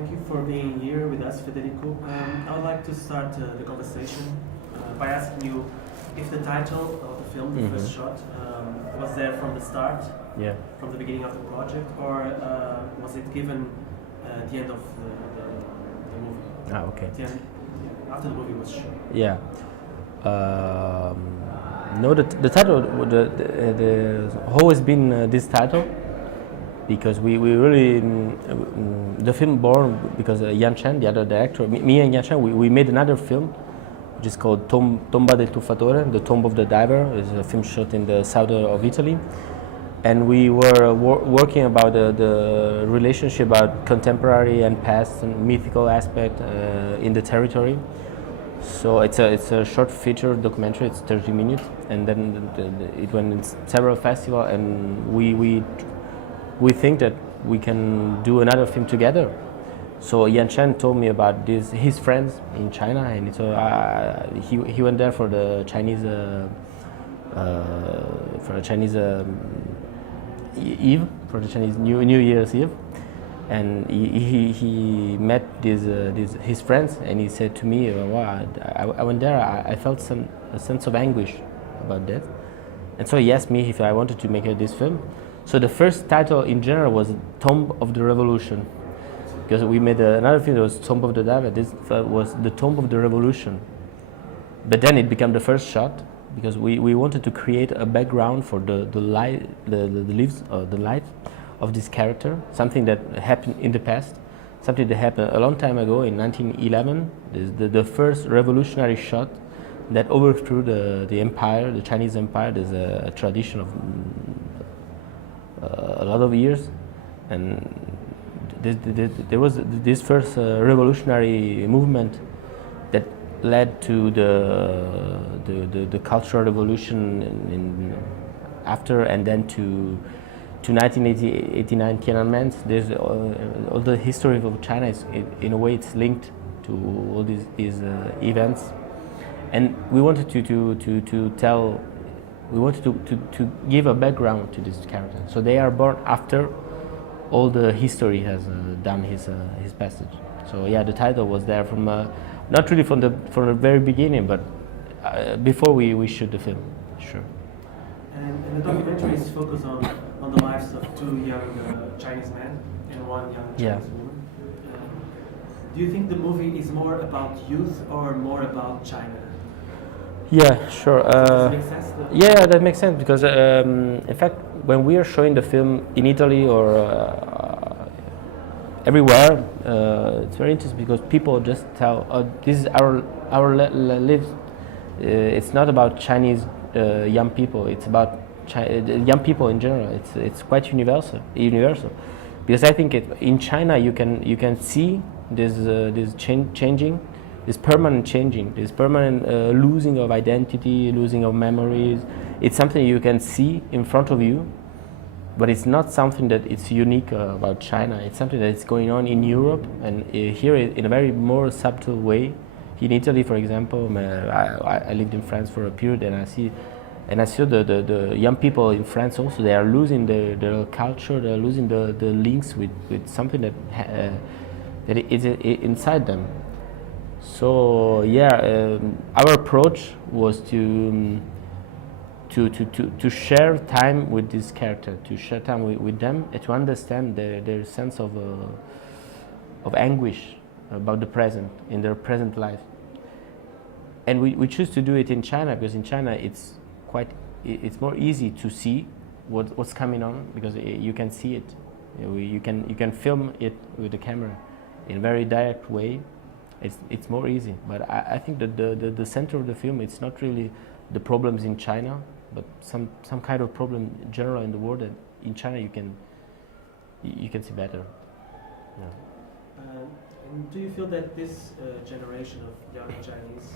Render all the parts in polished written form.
Thank you for being here with us, Federico. I would like to start the conversation by asking you if the title of the film, the first shot, was there from the start, from the beginning of the project, or was it given at the end of the movie? Ah, okay. At the end, after the movie was shot. Yeah. No, the title, the always been this title, because we really the film born because Yan Chen, the other director, me and Yan Chen, we made another film, which is called Tomba del Tuffatore, the Tomb of the Diver. It's a film shot in the south of Italy, and we were working about the relationship about contemporary and past and mythical aspect in the territory. So it's a short feature documentary. It's 30 minutes, and then it went in several festivals, and we think that we can do another film together. So Yan Chen told me about his friends in China, and so he went there for the Chinese Eve, for the Chinese New Year's Eve, and he met his friends, and he said to me, "Wow, I went there. I felt a sense of anguish about that," and so he asked me if I wanted to make this film. So the first title in general was Tomb of the Revolution, because we made another film that was Tomb of the Diver. This was the Tomb of the Revolution. But then it became the first shot, because we wanted to create a background for the life of this character, something that happened in the past, something that happened a long time ago in 1911. The first revolutionary shot that overthrew the empire, the Chinese empire. There's a tradition of a lot of years, and there was this first revolutionary movement that led to the cultural revolution after, and then to 1989 Tiananmen. There's all the history of China is in a way it's linked to all these events, and we wanted to tell. We wanted to give a background to this character. So they are born after all the history has done his passage. So yeah, the title was there from not really from the very beginning, but before we shoot the film. Sure. And the documentary is focused on the lives of two young Chinese men and one young Chinese woman. Do you think the movie is more about youth or more about China? Yeah, sure. Does that make sense? Yeah, that makes sense, because in fact, when we are showing the film in Italy or everywhere, it's very interesting, because people just tell, "Oh, this is our lives." It's not about Chinese young people. It's about young people in general. It's quite universal. Because I think in China you can see this changing. This permanent changing, this permanent losing of identity, losing of memories. It's something you can see in front of you, but it's not something that it's unique about China. It's something that is going on in Europe, and here in a very more subtle way. In Italy, for example, I lived in France for a period, and I see the young people in France also. They are losing their culture. They are losing the links with something that is inside them. So yeah, our approach was to share time with this character, to share time with them, and to understand their sense of anguish about the present, in their present life. And we choose to do it in China, because in China it's more easy to see what's coming on, because you can see it, you can film it with the camera in a very direct way. It's more easy, but I think that the center of the film, it's not really the problems in China, but some kind of problem in general in the world that in China you can see better. Yeah. And do you feel that this generation of young Chinese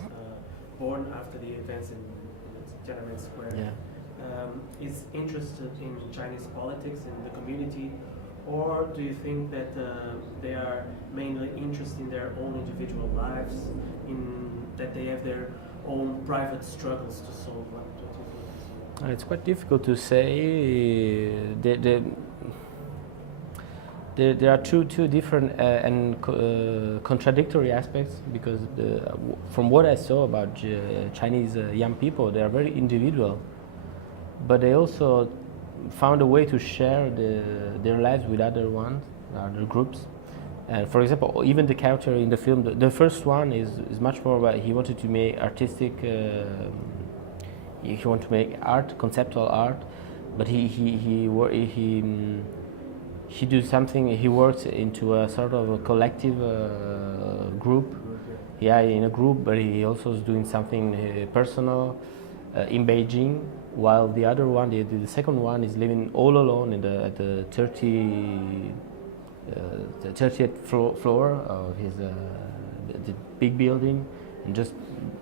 born after the events in Tiananmen Square is interested in Chinese politics and the community? Or do you think that they are mainly interested in their own individual lives, that they have their own private struggles to solve? What do you think? It's quite difficult to say. there are two different and contradictory aspects, because from what I saw about Chinese young people, they are very individual, but they also found a way to share their lives with other groups. And for example, even the character in the film, the first one is much more about, he wanted to make artistic, he wanted to make art, conceptual art, but he do something. He works into a sort of a collective group. Yeah, in a group, but he also is doing something personal in Beijing. While the other one, the second one, is living all alone at the 30th floor of his the big building, and just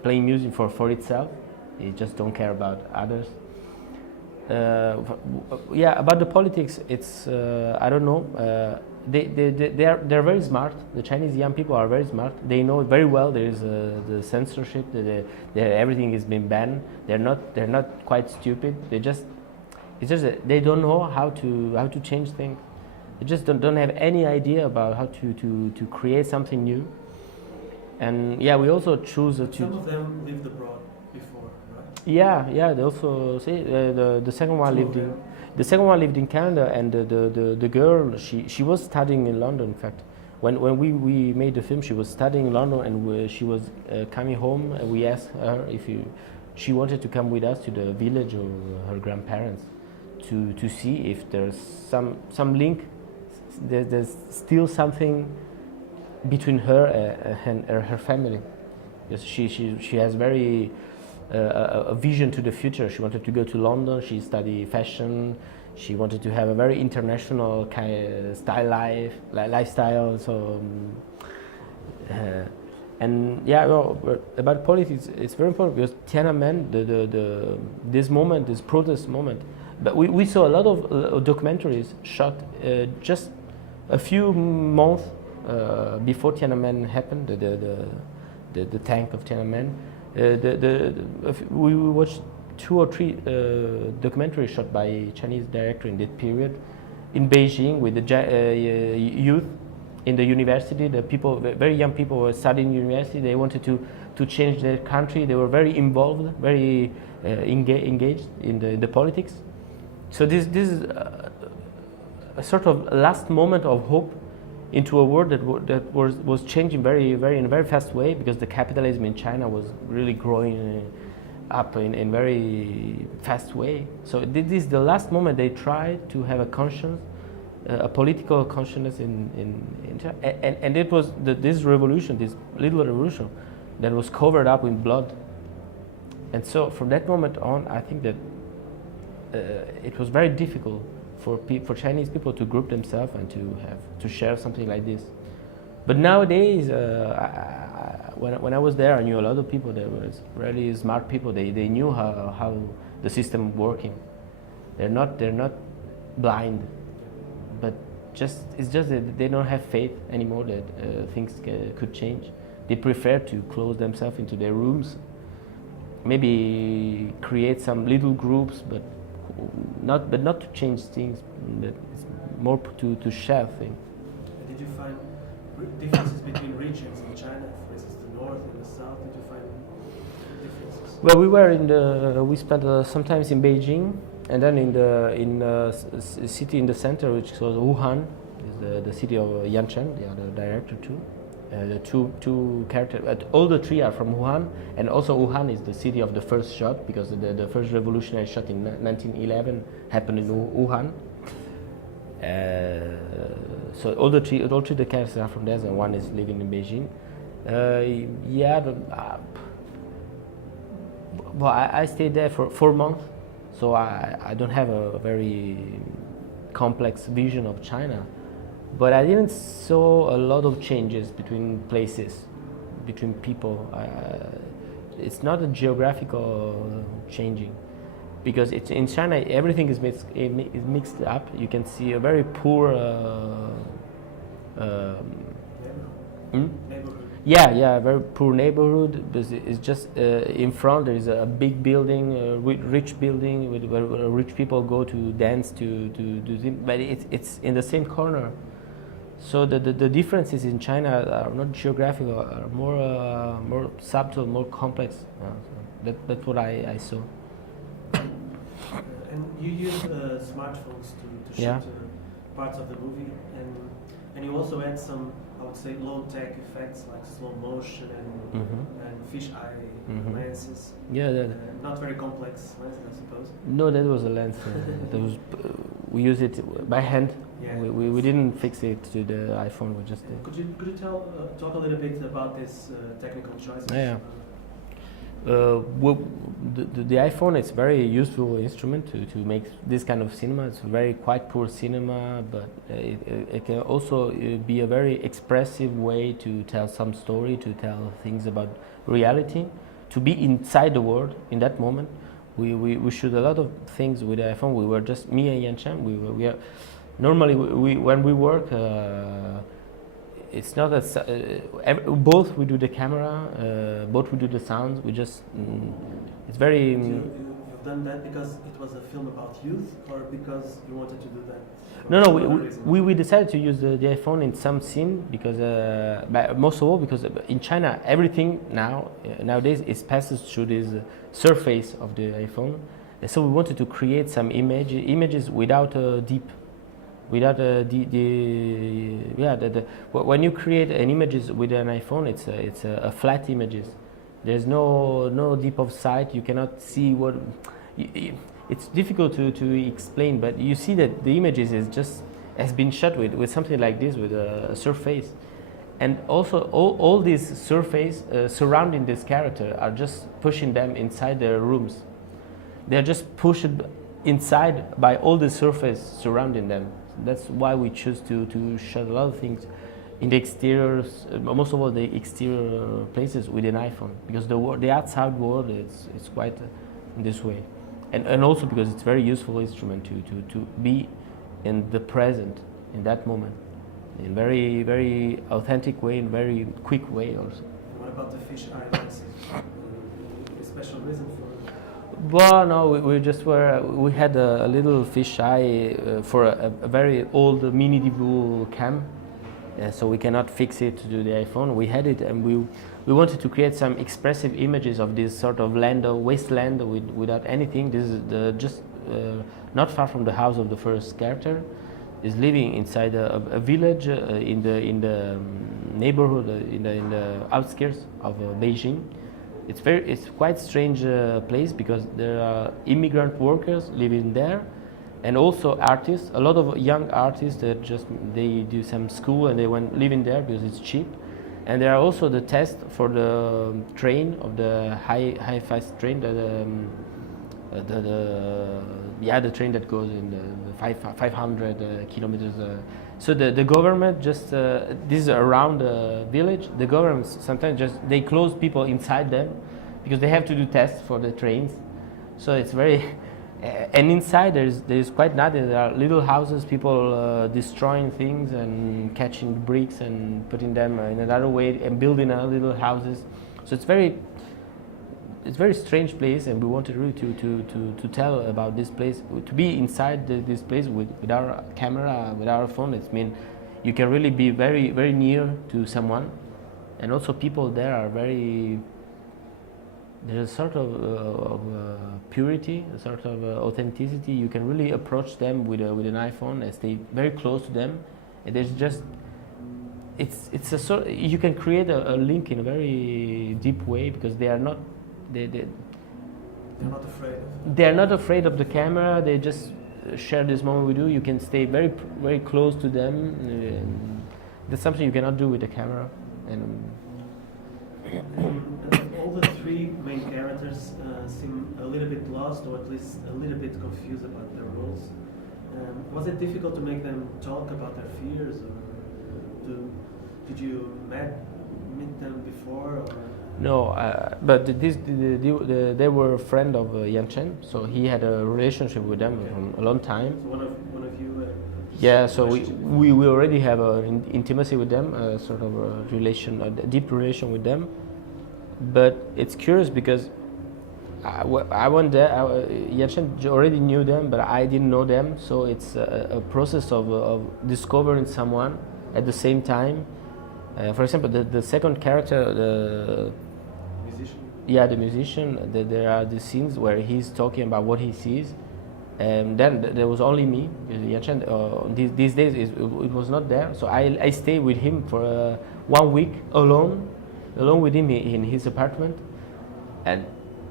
playing music for itself. He just don't care about others. Yeah, about the politics, it's I don't know. They're very smart. The Chinese young people are very smart. They know very well there is the censorship. Everything is being banned. They're not quite stupid. It's just that they don't know how to change things. They just don't have any idea about how to create something new. And yeah, we also choose to. Some of them lived abroad before, right? Yeah. They also say the second one lived in Canada, and the girl, she was studying in London. In fact, when we made the film, she was studying in London, and she was coming home. And we asked her if she wanted to come with us to the village of her grandparents to see if there's some link. There's still something between her and her family, because she has very a vision to the future. She wanted to go to London. She studied fashion. She wanted to have a very international lifestyle. So and yeah, well, about politics, it's very important, because Tiananmen, this moment, this protest moment. But we saw a lot of documentaries shot just a few months before Tiananmen happened, the tank of Tiananmen. We watched 2 or 3 documentaries shot by Chinese director in that period in Beijing with the youth in the university. The people, very young people, were studying university. They wanted to change their country. They were very involved, very engaged in the politics. So this is a sort of last moment of hope into a world that was changing in a very fast way, because the capitalism in China was really growing up in very fast way. So this is the last moment they tried to have a conscience, a political consciousness in China. And it was this revolution, this little revolution, that was covered up in blood. And so from that moment on, I think that it was very difficult for Chinese people to group themselves and to share something like this. But nowadays, when I was there, I knew a lot of people. There were really smart people. They knew how the system working. They're not blind, but it's just that they don't have faith anymore that things could change. They prefer to close themselves into their rooms, maybe create some little groups, but not to change things, but it's more to share things. Did you find differences between regions in China, for instance, the north and the south? Did you find differences? Well, we spent sometimes in Beijing, and then in a city in the center, which is called Wuhan, is the city of Yanchen, the other director too. The two characters, all the 3 are from Wuhan, and also Wuhan is the city of the first shot, because the first revolutionary shot in 1911 happened in Wuhan. So all three the characters are from there, and one is living in Beijing. Well, I stayed there for 4 months, so I don't have a very complex vision of China. But I didn't saw a lot of changes between places, between people. It's not a geographical changing, because it's in China everything is mixed up. You can see a very poor neighborhood. Yeah, very poor neighborhood. It's just in front there is a big building, rich building, where rich people go to dance to do things. But it's in the same corner. So the differences in China are not geographical, are more subtle, more complex. So that's what I saw. And you use smartphones to shoot Yeah. Parts of the movie, and you also add some, I would say, low-tech effects like slow motion and fisheye lenses. Yeah, Not very complex lenses, I suppose. no, that was a lens. That was we use it by hand. Yeah. We didn't fix it to the iPhone. We just did. Could you talk a little bit about this technical choices? Yeah. Well, the iPhone is very useful instrument to make this kind of cinema. It's very quite poor cinema, but it can also be a very expressive way to tell some story, to tell things about reality, to be inside the world in that moment. We shoot a lot of things with the iPhone. We were just me and Yanshan. We are normally when we work. It's not that both we do the camera, both we do the sounds. We just it's very. You've done that because it was a film about youth, or because you wanted to do that? No, we decided to use the iPhone in some scene because but most of all because in China everything nowadays is passes through this surface of the iPhone, so we wanted to create some images without deep. Without when you create an images with an iPhone, it's a flat images. There's no deep of sight. You cannot see what. It's difficult to explain, but you see that the images has been shot with something like this, with a surface, and also all these surface surrounding this character are just pushing them inside their rooms. They're just pushed inside by all the surface surrounding them. That's why we choose to shot a lot of things in the exteriors, most of all the exterior places with an iPhone, because the outside world is quite in this way, and also because it's very useful instrument to be in the present in that moment, in very very authentic way, in very quick way also. What about the fisheye lenses? A special reason for it? Well, no, we had a little fisheye for a very old medieval cam, so we cannot fix it to the iPhone. We had it, and we wanted to create some expressive images of this sort of land or wasteland without anything. This is just not far from the house of the first character. Is living inside a village in the neighborhood in the outskirts of Beijing. It's quite strange place because there are immigrant workers living there, and also artists. A lot of young artists that they do some school and they went living there because it's cheap. And there are also the test for the train of the high fast train the train that goes in the 500 kilometers. So the government just this is around the village. The government sometimes they close people inside them because they have to do tests for the trains. So it's very and inside there's quite nothing. There are little houses, people destroying things and catching bricks and putting them in another way and building little houses. So it's very strange place, and we wanted really to tell about this place, to be inside this place with our camera, with our phone. It means you can really be very very near to someone, and also people there are very. There's a sort of purity, a sort of authenticity. You can really approach them with an iPhone and stay very close to them. And there's just it's a sort. You can create a link in a very deep way because they are not. They're not afraid. They're not afraid of the camera. They just share this moment with you. You can stay very very close to them. That's something you cannot do with the camera. And all the three main characters seem a little bit lost, or at least a little bit confused about their roles. Was it difficult to make them talk about their fears, or did you meet them before? Or? No, but they were a friend of Yan Chen, so he had a relationship with them for a long time. So one of you. Yeah, so we already have an intimacy with them, a sort of a relation, a deep relation with them. But it's curious because I went there. Yan Chen already knew them, but I didn't know them. So it's a process of discovering someone at the same time. For example, the second character, Musician. yeah, the musician, there are the scenes where he's talking about what he sees, and then there was only me. These days it was not there, so I stayed with him for 1 week alone with him in his apartment, and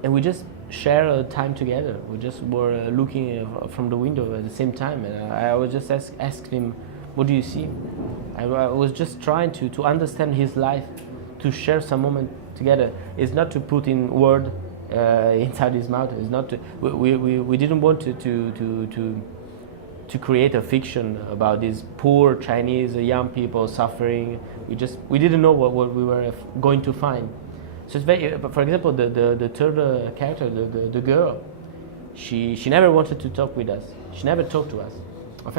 we just share time together. We just were looking from the window at the same time, and I was just asking him, what do you see? I was just trying to understand his life, to share some moment together. It's not to put in word inside his mouth. It's not to, we didn't want to create a fiction about these poor Chinese young people suffering. We didn't know what we were going to find. So it's very, for example, the third character, the girl, she never wanted to talk with us. She never talked to us.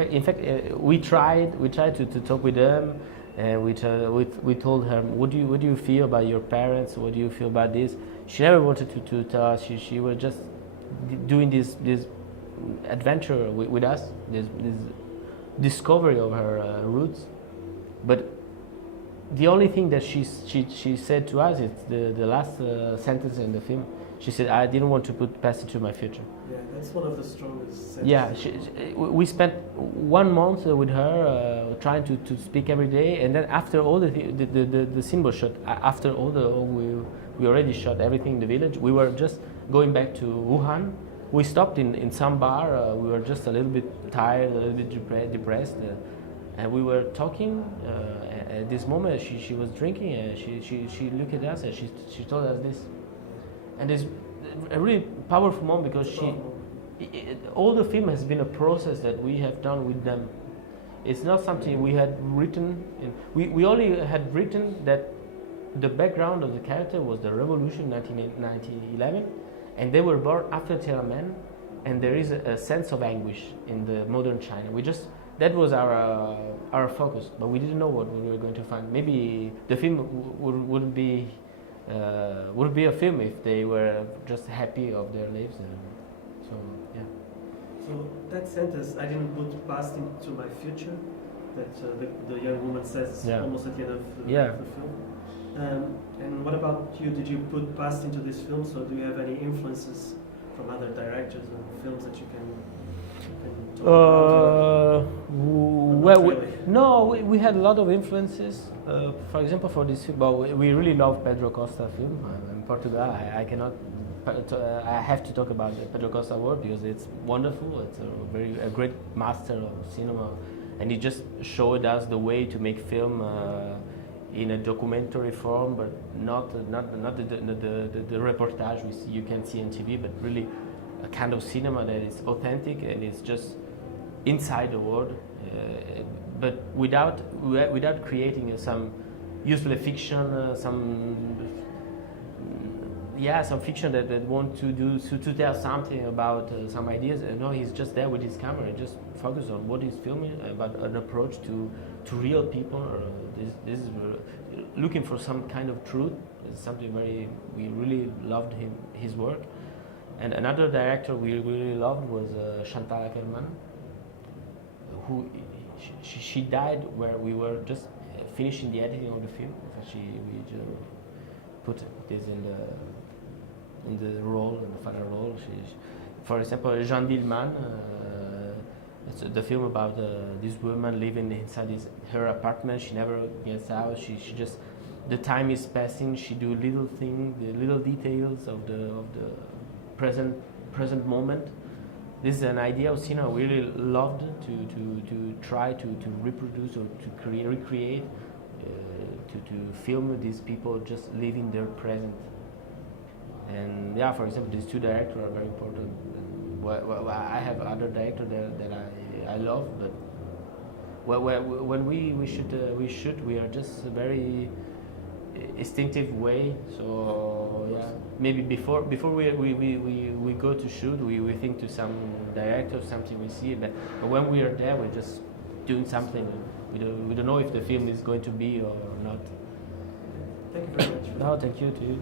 In fact, we tried to talk with them, and we told her, what do you feel about your parents? What do you feel about this? She never wanted to tell us. She was just doing this adventure with us, this discovery of her roots. But the only thing that she said to us is the last sentence in the film. She said, I didn't want to put past into my future. Yeah, that's one of the strongest sentences. Yeah, we spent 1 month with her trying to speak every day, and then after all the scene was shot, after we already shot everything in the village, we were just going back to Wuhan. We stopped in some bar, we were just a little bit tired, a little bit depressed, and we were talking. At this moment she was drinking, and she looked at us and she told us this. And it's a really powerful moment, because all the film has been a process that we have done with them. It's not something we had written. We only had written that the background of the character was the revolution 1911, and they were born after Tiananmen, and there is a sense of anguish in the modern China. That was our focus, but we didn't know what we were going to find. Maybe the film would be a film if they were just happy of their lives. So yeah. So that sentence, I didn't put past into my future, that the young woman says almost at the end of the film. And what about you? Did you put past into this film? So do you have any influences from other directors or films that you can talk about? We had a lot of influences. For example, for this film, we really love Pedro Costa film. I'm in Portugal. I have to talk about the Pedro Costa work because it's wonderful. It's a great master of cinema, and he just showed us the way to make film in a documentary form, but not the reportage you can see on TV, but really a kind of cinema that is authentic and it's just inside the world, but without creating some usually fiction, some fiction that want to tell something about some ideas. No, he's just there with his camera, just focus on what he's filming, about an approach to real people. This is looking for some kind of truth. It's something we really loved his work. And another director we really loved was Chantal Ackerman, who she died where we were just finishing the editing of the film. We just put this in the role, in the final role. For example, Jean Dillman, it's the film about this woman living inside her apartment. She never gets out. She just, the time is passing. She do little things, the little details of the present moment. This is an idea of cinema we really loved to try to reproduce or to recreate, to film these people just living their present. And yeah, for example, these two directors are very important. Well, I have other directors that I love, but when we are just a very instinctive way. So yeah, maybe before we go to shoot, we think to some director, something we see, but when we are there, we're just doing something. We don't know if the film is going to be or not. Thank you very much. No, thank you to you.